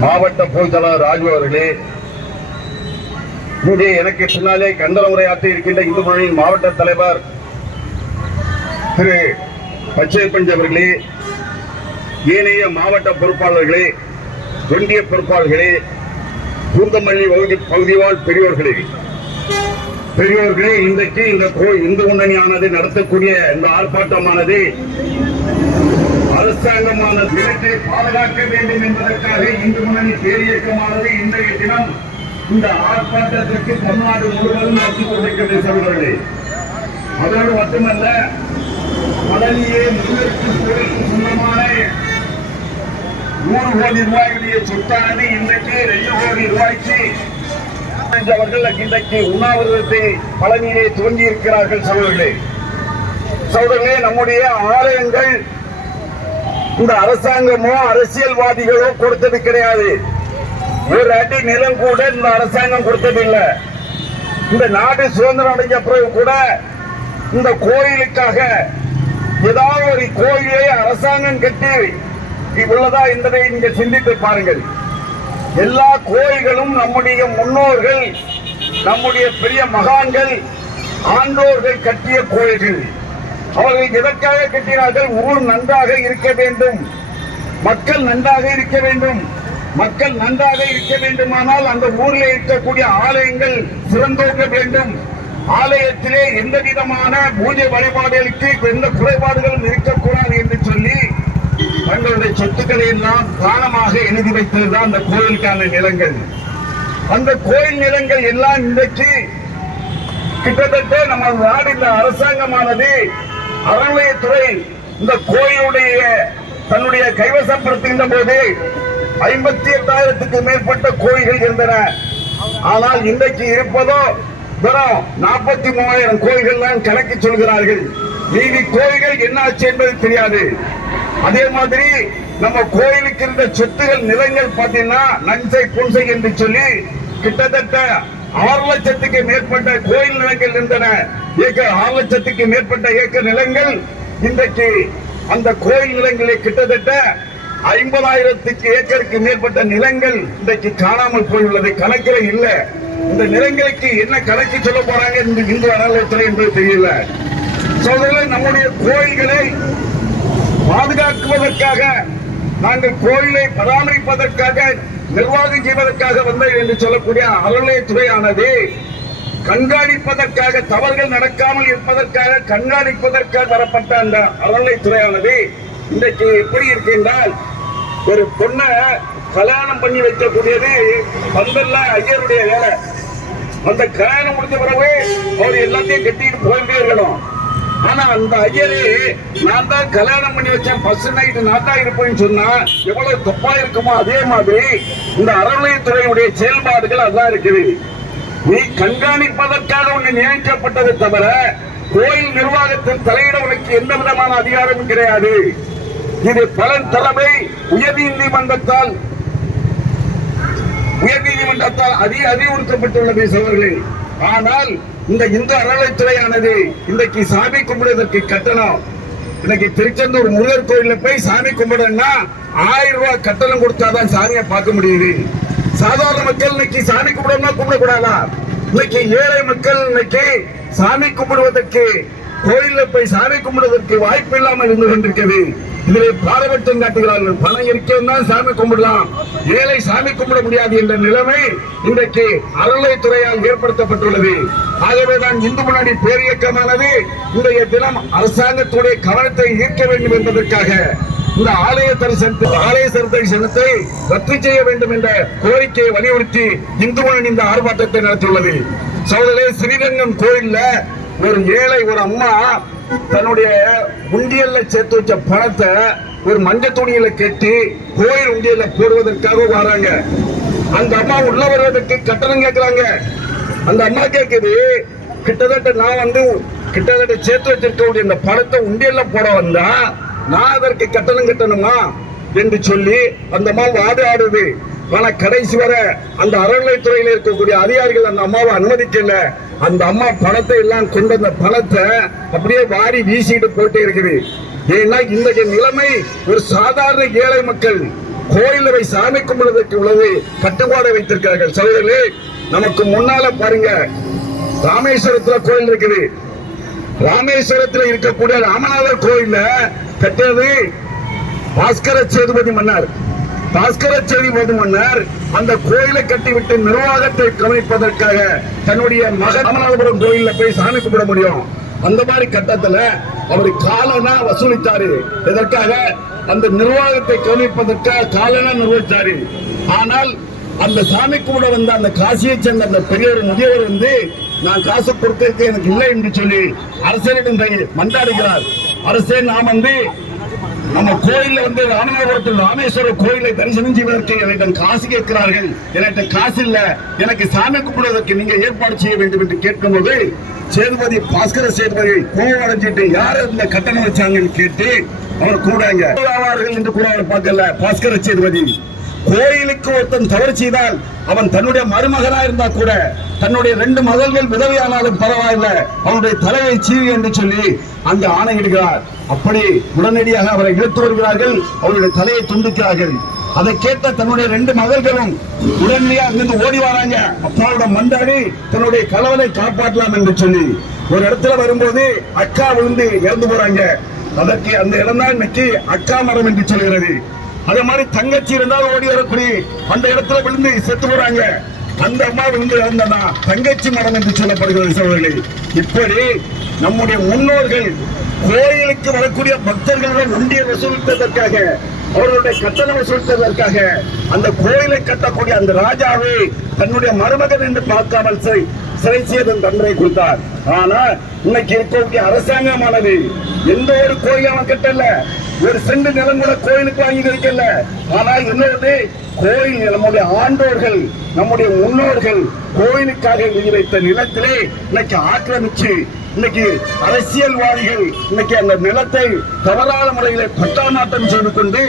மாவட்ட பொதுச்செயலாளர் ராஜு அவர்களே, இங்கே எனக்கு பின்னாலே கண்டன உரையாற்றி இருக்கின்ற இந்து முன்னணியின் மாவட்ட தலைவர் திரு பச்சை பஞ்ச அவர்களே, ஏனைய மாவட்ட பொறுப்பாளர்களே, ஒன்றிய பொறுப்பாளர்களே, பூந்தமல்லி பகுதிவாழ் பெரியோர்களே, இன்றைக்கு இந்த இந்து முன்னணியானது நடத்தக்கூடிய இந்த ஆர்ப்பாட்டமானது அரசாங்கமான தினத்தை பாதுகாக்க வேண்டும் என்பதற்காக இந்து முன்னணி பேரியக்கமானது இன்றைய தினம் இந்த ஆர்ப்பாட்டத்திற்கு தமிழ்நாடு முழுவதும் நடத்தி கொண்டிருக்கிறது சகோதரர்களே. அதோடு மட்டுமல்ல, பழனியே முதற்கு சொந்தமான 100 கோடி ரூபாயுடைய சொத்தானது இன்றைக்கு 2 கோடி ரூபாய்க்கு அவர்கள் இன்றைக்கு உண்ணாவிரதத்தை பழனியிலே துவங்கி இருக்கிறார்கள் சகோதரர்களே. நம்முடைய ஆலயங்கள் இந்த அரசாங்கமோ அரசியல்வாதிகளோ கொடுத்தது கிடையாது. ஒரு அடி நிலம் கூட இந்த அரசாங்கம் கொடுத்ததில்லை. இந்த நாடு சுதந்திரம் அடைஞ்ச பிறகு கூட இந்த கோயிலுக்காக ஏதாவது ஒரு கோயிலை அரசாங்கம் கட்டி உள்ளதா என்பதை நீங்க சிந்தித்து பாருங்கள். எல்லா கோயில்களும் நம்முடைய முன்னோர்கள், நம்முடைய பெரிய மகான்கள், ஆண்டோர்கள் கட்டிய கோயில்கள். அவர்கள் எதற்காக கட்டினார்கள்? ஊர் நன்றாக இருக்க வேண்டும், மக்கள் நன்றாக இருக்க வேண்டும். மக்கள் நன்றாக இருக்க வேண்டுமானால் அந்த ஊரில் இருக்கக்கூடிய ஆலயங்கள் சிறந்தோங்க வேண்டும். ஆலயத்திலே எந்த விதமான பூஜை வழிபாடுகளுக்கு எந்த குறைபாடுகளும் இருக்கக்கூடாது என்று சொல்லி தங்களுடைய சொத்துக்களை எல்லாம் தானமாக எழுதி வைத்ததுதான் அந்த கோயிலுக்கான நிலங்கள். அந்த கோயில் நிலங்கள் எல்லாம் இன்றைக்கு கிட்டத்தட்ட நம்ம நாடு அரசாங்கமானது அறநிலையத்துறை இந்த கோயிலுடைய தன்னுடைய கைவசப்படுத்துகின்ற போது 58,000க்கு மேற்பட்ட கோயில்கள் இருந்தன. ஆனால் இன்றைக்கு இருப்பதோ வெறும் 43,000 கோயில்கள் தான் கணக்கு சொல்கிறார்கள். மீதி கோயில்கள் என்ன ஆச்சு என்பது தெரியாது. அதே மாதிரி நம்ம கோயிலுக்கு இருந்த சொத்துகள் நிலங்கள் பார்த்தீங்கன்னா நன்சை புன்சை என்று சொல்லி கிட்டத்தட்ட 6 லட்சத்துக்கு மேற்பட்ட கோயில் நிலங்கள் இருந்தன. 6 லட்சத்துக்கு மேற்பட்ட ஏக்கர் நிலங்கள் இன்றைக்கு அந்த கோயில் நிலங்களை கிட்டத்தட்ட 50,000 ஏக்கருக்கு மேற்பட்ட நிலங்கள் இன்றைக்கு காணாமல் போயுள்ளது. கணக்கில் இல்ல. இந்த நிலங்களுக்கு என்ன கணக்கு சொல்ல போறாங்க இந்த இந்து அறநிலையத்துறை என்பது தெரியல. சோதரர்களே, நம்முடைய கோயில்களை பாதுகாக்குவதற்காக, நாங்கள் கோயிலை பராமரிப்பதற்காக, நிர்வாகம் செய்வதற்காக வந்த என்று சொல்லக்கூடிய அறநிலையத்துறையானது கண்காணிப்பதற்காக, தவறுகள் நடக்காமல் இருப்பதற்காக கண்காணிப்பதற்காக வரப்பட்ட அந்த அறநிலையத்துறையானது இன்றைக்கு எப்படி இருக்கின்றால், ஒரு பொண்ணை கல்யாணம் பண்ணி வைக்கக்கூடியது பந்தல்ல ஐயருடைய வேலை. அந்த கல்யாணம் முடிஞ்ச பிறகு அவர் எல்லாத்தையும் கட்டிட்டு போயிட்டே இருக்கணும். ஆனா அந்த ஐயரே நான் தான் கல்யாணம் பண்ணி வச்சேன், ஃபர்ஸ்ட் நைட் நான் தான் இருப்பேன்னு சொன்னா எவ்வளவு தப்பா இருக்குமோ அதே மாதிரி இந்த அறநிலையத்துறையுடைய செயல்பாடுகள் அதான் இருக்குது. நீ கண்காணிப்பதற்காக ஒன்று நியமிக்கப்பட்டது தவிர கோயில் நிர்வாகத்தில் தலையிட உனக்கு எந்த விதமான அதிகாரமும் கிடையாது. இது பலன் தலைமை உயர்நீதிமன்றத்தால் அறிவுறுத்தப்பட்டுள்ளது சோழர்களே. ஆனால் இந்த இந்து அறநிலையத்துறையானது இன்றைக்கு சாமி கும்பிடுவதற்கு கட்டணம். இன்னைக்கு திருச்செந்தூர் முருகர் கோயில போய் சாமி கும்பிடணும்னா 1000 ரூபாய் கட்டணம் கொடுத்தாதான் சாமியை பார்க்க முடியுது. சாதாரண மக்கள் இன்னைக்கு சாமி கும்பிடணும்னா கும்பிடக்கூடாதா? இன்னைக்கு ஏழை மக்கள் இன்னைக்கு சாமி கும்பிடுவதற்கு கோயில போய் சாமி கும்பிடுவதற்கு வாய்ப்பு இல்லாமல் இருந்து கொண்டிருக்கிறது. இதிலே பாரபட்சம் காட்டுகிறார்கள். பணம் இருக்கா சாமி கும்பிடலாம், ஏழை சாமி கும்பிட முடியாது என்ற நிலைமை இன்றைக்கு அறநிலையத்துறையால் ஏற்படுத்தப்பட்டுள்ளது. ஆகவேதான் இந்து முன்னணி பேரியக்கமானது இன்றைய தினம் அரசாங்கத்துடைய கவனத்தை ஈர்க்க வேண்டும் என்பதற்காக இந்த ஆலய தரிசனத்தை ரத்து செய்ய வேண்டும் என்ற கோரிக்கையை வலியுறுத்தி இந்து முன்னணி இந்த ஆர்ப்பாட்டத்தை நடத்தியுள்ளது. சோதரே, ஸ்ரீரங்கம் கோயில்ல ஒரு ஏழை ஒரு அம்மா தன்னுடைய உண்டியல்ல சேர்த்து வச்ச பணத்தை ஒரு மஞ்ச துணியில கட்டி கோயில் உண்டியல்ல போடுவதற்காக வராங்க. அந்த அம்மா உள்ள வருவதற்கு கட்டணம் கேட்கிறாங்க. அந்த அம்மா கேட்குது, கிட்டத்தட்ட நான் கிட்டத்தட்ட சேர்த்து வச்சிருக்கக்கூடிய இந்த பணத்தை உண்டியல்ல போட வந்தா நான் அதற்கு கட்டணம் கட்டணுமா என்று சொல்லி அந்த அம்மா வாதாடுது. ஆனா கடைசி வரை அந்த அறநிலையத்துறையில் இருக்கக்கூடிய அதிகாரிகள் அந்த அம்மாவை அனுமதிக்கல. அந்த அம்மா பணத்தை எல்லாம் கொண்டு வந்த பணத்தை அப்படியே வாரி வீசிட்டு போட்டே இருக்குது. ஏன்னா இன்றைய நிலைமை ஒரு சாதாரண ஏழை மக்கள் கோயிலை சாமி கும்பிடுவதற்கு உள்ளது கட்டுப்பாடை வைத்திருக்கிறார்கள். சகோதரர்களே, நமக்கு முன்னால பாருங்க, ராமேஸ்வரத்துல கோயில் இருக்குது. ராமேஸ்வரத்தில் இருக்கக்கூடிய ராமநாதர் கோயில கட்டியது பாஸ்கர சேதுபதி மன்னர். பாஸ்கர சேதுபதி மன்னர் அந்த கோயிலை கட்டிவிட்டு நிர்வாகத்தை கவனிப்பதற்காக தன்னுடைய மகன் ராமநாதபுரம் கோயில போய் சாமி கும்பிட முடியும். அந்த மாதிரி கட்டத்துல அவர் காலனா வசூலித்தாரு. இதற்காக அந்த நிர்வாகத்தை கவனிப்பதற்காக காலனா நிர்வகித்தாரு. ஆனால் அந்த சாமி கும்பிட வந்த அந்த காசியை சேர்ந்த அந்த பெரியவர் முதியவர் நான் காசு கொடுத்திருக்க எனக்கு இல்லை என்று சொல்லி அரசிடம் மன்றாடுகிறார். அரசே, நாம் நம்ம கோயில்ல ராமநாதபுரத்தில் ராமேஸ்வரர் கோயிலை தரிசனம் செய்வதற்கு என்னிடம் காசு கேட்கிறார்கள். என்னிடம் காசு இல்ல, எனக்கு சாமி கும்பிடுவதற்கு நீங்க ஏற்பாடு செய்ய வேண்டும் என்று கேட்கும்போது சேதுபதி பாஸ்கர சேதுபதி கோவம் அடைஞ்சிட்டு யார் இந்த கட்டணம் வச்சாங்கன்னு கேட்டு அவர் கூடாங்க என்று கூட அவர் பார்க்கல. பாஸ்கர சேதுபதி கோயிலுக்கு ஒருத்தன் தவறு செய்தால் அவன் தன்னுடைய மருமகனா இருந்தா கூட தன்னுடைய 2 மகள்கள் விதவையானாலும் பரவாயில்ல, அவனுடைய தலையை சீவி என்று சொல்லி அங்கு ஆணையிடுகிறார். அப்படி உடனடியாக அவரை இழுத்து வருகிறார்கள், அவருடைய தலையை துண்டிக்கிறார்கள். அதை கேட்ட தன்னுடைய 2 மகள்களும் உடனடியாக அங்கிருந்து ஓடி வராங்க. அப்பாவிடம் மண்டாடி தன்னுடைய கணவனை காப்பாற்றலாம் என்று சொல்லி ஒரு இடத்துல வரும்போது அக்கா விழுந்து இறந்து போறாங்க. அதற்கு அந்த இடம் தான் இன்னைக்கு அக்கா மரம் என்று சொல்கிறது. அதே மாதிரி தங்கச்சி இருந்தாலும் ஓடி வரக்கூடிய அந்த இடத்துல விழுந்து செத்து போறாங்க. அந்த அம்மா விழுந்து இறந்தனா தங்கச்சி மரம் என்று சொல்லப்படுகிறது. சகோதரர்களே, இப்படி நம்முடைய முன்னோர்கள் கோயிலுக்கு வரக்கூடிய பக்தர்களுடன் உண்டிய வசூலித்ததற்காக, அவர்களுடைய கட்டணம் வசூலித்ததற்காக அந்த கோயிலை கட்டக்கூடிய அந்த ராஜாவை தன்னுடைய மருமகன் என்று பார்க்காமல் சிறை செய்த தண்டனை கொடுத்தார். ஆனா இன்னைக்கு இருக்கக்கூடிய அரசாங்கமானது எந்த ஒரு கோயிலும் கட்டல, ஒரு செண்டு நிலம் கூட கோயிலுக்கு வாங்கி வைக்கல. ஆனால் இன்னொரு கோயில் நம்முடைய ஆண்டோர்கள், நம்முடைய முன்னோர்கள் கோயிலுக்காக எழுதி வைத்த நிலத்திலே இன்னைக்கு ஆக்கிரமிச்சு இன்னைக்கு அரசியல்வாதிகள் இன்னைக்கு அந்த நிலத்தை தவறான முறையிலே பட்டாமாற்றம் செய்து கொண்டு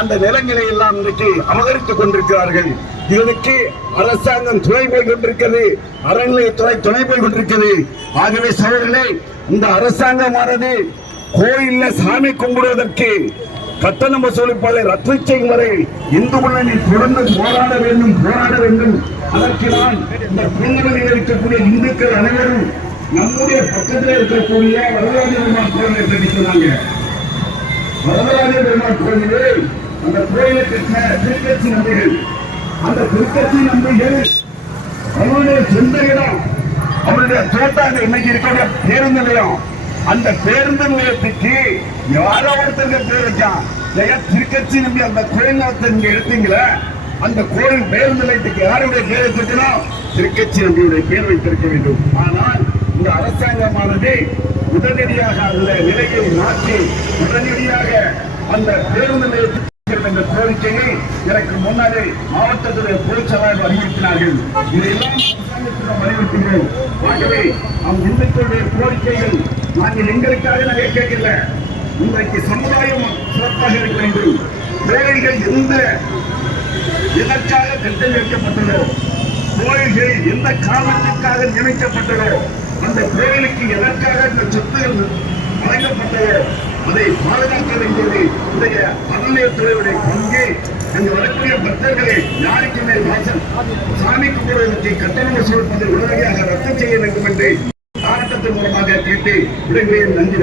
அந்த நிலங்களை எல்லாம் இன்னைக்கு அபகரித்துக் கொண்டிருக்கிறார்கள். இதற்கு அரசாங்கம் துணை போய் கொண்டிருக்கிறது, அறநிலையத்துறை துணை போய் கொண்டிருக்கிறது. ஆகவே சகோதரர்களே, இந்த அரசாங்கமானது கோயில்ல சாமி கும்பிடுவதற்கு கட்டணம் வசூலிப்பதை ரத்து செய்யும் வரை இந்து முன்னணி தொடர்ந்து போராட வேண்டும். அதற்கு நான் இந்த பின்னணியில் இருக்கக்கூடிய இந்துக்கள் அனைவரும் நம்முடைய பக்கத்தில் இருக்கக்கூடிய வரதராஜ பெருமாள் கோயிலை பற்றி சொன்னாங்க. வரதராஜ பெருமாள் கோயிலே அந்த கோயிலை கட்டின திருக்கட்சி நம்பிகள், அந்த திருக்கட்சி நம்பிகள் அவருடைய சொந்த இடம், அவருடைய தோட்டாங்க இன்னைக்கு இருக்கக்கூடிய பேருந்து நிலையம். அந்த பேருந்து நிலையத்துக்கு யாரோ ஒருத்தருக்கு பேர் வச்சான், திருக்கட்சி நம்பி அந்த கோயில் நீங்க எடுத்தீங்களா, அந்த கோயில் பேருந்து நிலையத்துக்கு யாருடைய பேர் வச்சிருக்கணும், திருக்கட்சி நம்பியுடைய பேர் வைத்திருக்க வேண்டும். ஆனால் இந்த அரசாங்கமானது உடனடியாக அந்த நிலையை மாற்றி உடனடியாக அந்த பேருந்து நிலையத்துக்கு என்ற கோரிக்கையை எனக்கு முன்னாலே மாவட்டத்துடைய பொதுச் செயலாளர் அறிவித்தினார்கள். இதையெல்லாம் வலியுறுத்துகிறோம். ஆகவே நம் இந்துக்களுடைய கோரிக்கைகள் நாங்கள் எங்களுக்காக நாங்கள் கேட்கல, இன்றைக்கு சமுதாயம் சிறப்பாக இருக்க வேண்டும். கோயில்கள் எதற்காக கட்டி வைக்கப்பட்டதோ, கோயில்கள் எந்த காரணத்திற்காக நியமிக்கப்பட்டதோ, அந்த கோயிலுக்கு எதற்காக இந்த சொத்துகள் வழங்கப்பட்டதோ அதை பாதுகாக்க வேண்டியது இன்றைய அறநிலையத்துறையுடைய பங்கு. அங்கு வரக்கூடிய பக்தர்களை யாருக்கு மேல் வாசல் சாமி கும்பிடுவதற்கு கட்டணம் வசூலிப்பதை உடனடியாக ரத்து செய்ய வேண்டும் என்று மாவட்டத்தின் மூலமாக கேட்டு விடுகிறேன். நன்றி.